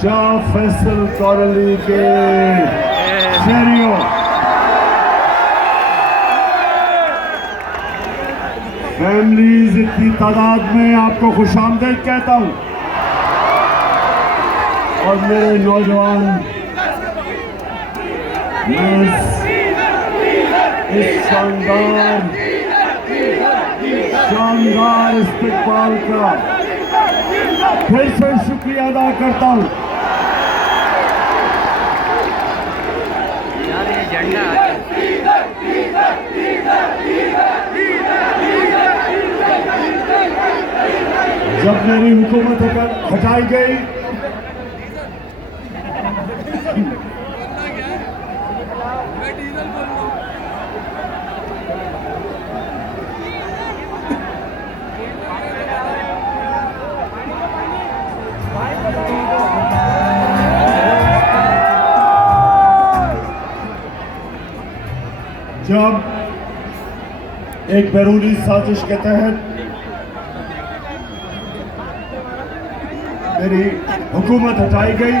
शाह फैसल कौरली के शहरियों, फैमिलीज, इतनी तादाद में आपको खुशामदीद कहता हूं। और मेरे नौजवान, मैं इस शानदार इस्तकबाल का फिर से शुक्रिया अदा करता हूं। यार ये झंडा जब मेरी हुकूमत हटाई गई, जब एक बैरूनी साजिश के तहत मेरी हुकूमत हटाई गई,